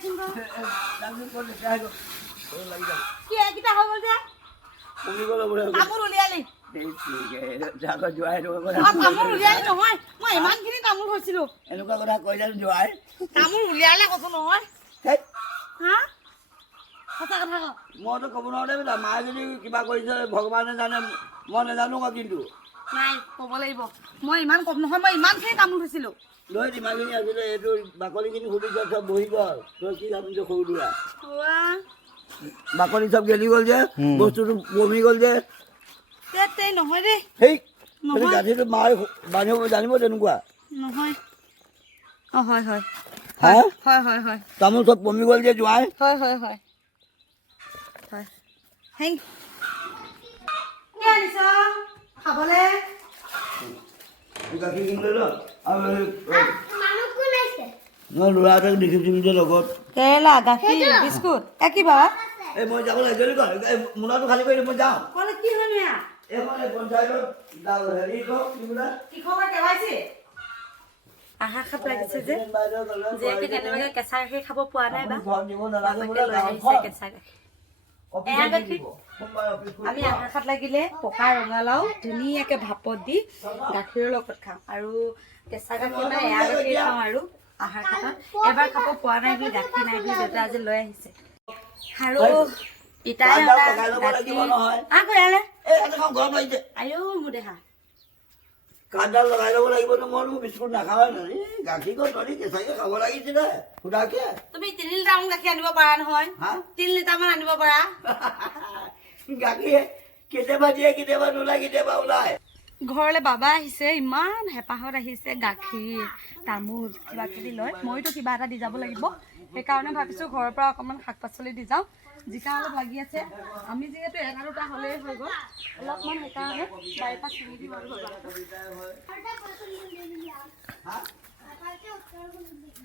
আহিছোন তো জানো কোন যায় গো লাগি যাব কি কিটা হৈ গল যে তুমি গলো বলে তামোল উলিয়ালি জাগা জোয়াই रो তামোল উলিয়ালি নহয় মই ইমানখিনি তামোল হৈছিলো এনেকুৱা কথা কৈ যাম জোয়াই তামোল উলিয়ালে কত নহয় হা কথা কথা ক মইতো ক'ব নোৱাৰো দে মা যদি কিবা কৰিছে ভগৱানে জানে মই নাজানো কিন্তু নাই ক'ব লাগিব মই ইমান কম নহয় মই ইমানখিনি তামোল হৈছিলো লৈ দিমাগিনি আছিলে এইটো বাকলিখিনি খুলি চব বহি গ'ল তই কি জানিছ সৰু দুৰা বাকলি চব গেলি গ'ল যে বস্তুটো বমি গ'ল যে তে নহয় দেই সেই গাঠীটো মাৰ বান্ধিব জানিব তেনেকুৱা নহয় অঁ হয় হয় হা হয় হয় হয় তামোল চব বমি গ'ল যে জোৱাই হয় হয় হয় হয় হেং কি আনিছ খাবলে গাখীৰ কিনিলে ন আৰু মানুহ কোন আহিছে মই ল'ৰা এটাক দেখিছিলোঁ যে লগত কেৰেলা গাখীৰ বিস্কুট কি বাবা এই মই যাব লাগে জলদি কৰ মোনাটো খালী কৰি মই যাওঁ ক'লে কি হ'ল এয়া এইখন পঞ্চায়তৰ হেৰি কি বোলে কৃষকৰ কেৱাইচি আহা খাপ লাগিছে যে জীয়েকে কেনেবাকে কেঁচা গাখীৰ খাব পোৱা নাই বা ঘৰত দিব নালাগে বোলে লৈ আহিছে কেঁচা গাখীৰ আমি আহা খাত লাগিলে পকা ৰঙালাও ধুনীয়াকে ভাপত দি গাখীৰৰ লগত খাওঁ আৰু কেঁচা গাখীৰ মানে এয়া গাখীৰ খাওঁ আৰু আহাৰ খাতত এবাৰ খাব পোৱা নাই বুলি গাখীৰ নাই বুলি দেউতা আজি লৈ আহিছে আৰু পিতাই গৰম লাগিছে আয়ো মোৰ দেহা কাঠডাল লগাই ল'ব লাগিবতো মই বিস্কুট নাখাওঁ গাখীৰ কণ ধৰি কেঁচাকে খাব লাগিছিলে সুধাকে তুমি 3 লিটাৰমান গাখীৰ আনিব পাৰা নহয় 3 লিটাৰমান আনিব পাৰা গাখীৰ কেতিয়াবা দিয়ে কেতিয়াবা নোলায় কেতিয়াবা ওলায় ঘৰলৈ বাবা আহিছে ইমান হেঁপাহত আহিছে গাখীৰ তামোল কিবা কিবি লৈ মইতো কিবা এটা দি যাব লাগিব সেইকাৰণে ভাবিছোঁ ঘৰৰ পৰা অকণমান শাক পাচলি দি যাওঁ জিকা অলপ লাগি আছে আমি যিহেতু এটা দুটা হ'লেই হৈ গ'ল অলপমান সেইকাৰণে বাৰীৰ পৰা ছিঙি দিম আৰু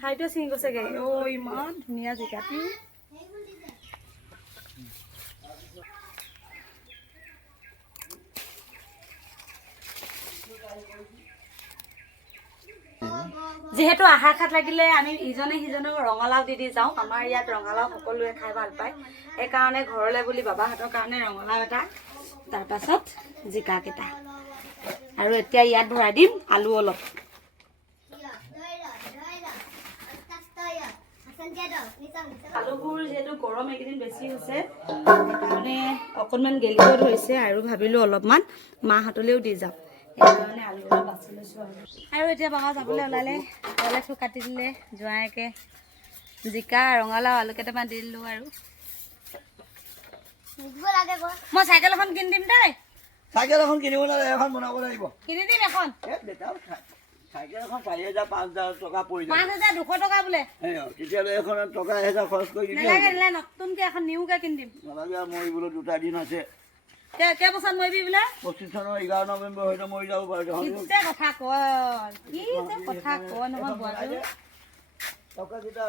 ঠাইটোৱে ছিঙি গৈছেগৈ অ' ইমান ধুনীয়া জিকাটো যিহেতু আহাৰ খাত লাগিলে আমি ইজনে সিজনক ৰঙালাও দি যাওঁ আমাৰ ইয়াত ৰঙালাও সকলোৱে খাই ভাল পায় সেইকাৰণে ঘৰলৈ বুলি বাবাহঁতৰ কাৰণে ৰঙালাও এটা তাৰপাছত জিকা কেইটা আৰু এতিয়া ইয়াত ভৰাই দিম আলু অলপ আলুবোৰ যিহেতু গৰম এইকেইদিন বেছি হৈছে সেইকাৰণে অকণমান গেলিব ধৰিছে আৰু ভাবিলোঁ অলপমান মাহঁতলৈও দি যাওঁ সেইকাৰণে আলু অলপ বাছি লৈছোঁ আৰু এতিয়া বাবা যাবলৈ ওলালে কলেজটো কাটি দিলে জোঁৱাইকে জিকা ৰঙালাও আলু কেইটামান দি দিলোঁ আৰু মই চাইকেল এখন কিনি দিম দেই চাইকেল এখন কিনিব নালাগে এখন বনাব লাগিব কিনি দিম এখন চাইকেল এখন 4,000 5,000 টকা পৰি যায় 5,200 টকা বোলে তেতিয়াহ'লে এখন টকা 1,000 খৰচ কৰি দিলে নালাগে নতুনকৈ এখন নিউকৈ কিনি দিম নালাগে মই বোলো 2টা দিন আছে কেইবছৰত মৰিবি বোলে 25 চনৰ 11 নৱেম্বৰ হয়তো মৰি যাব পাৰে কথা কয় কি যে কথা কয় নহয় টকাকেইটা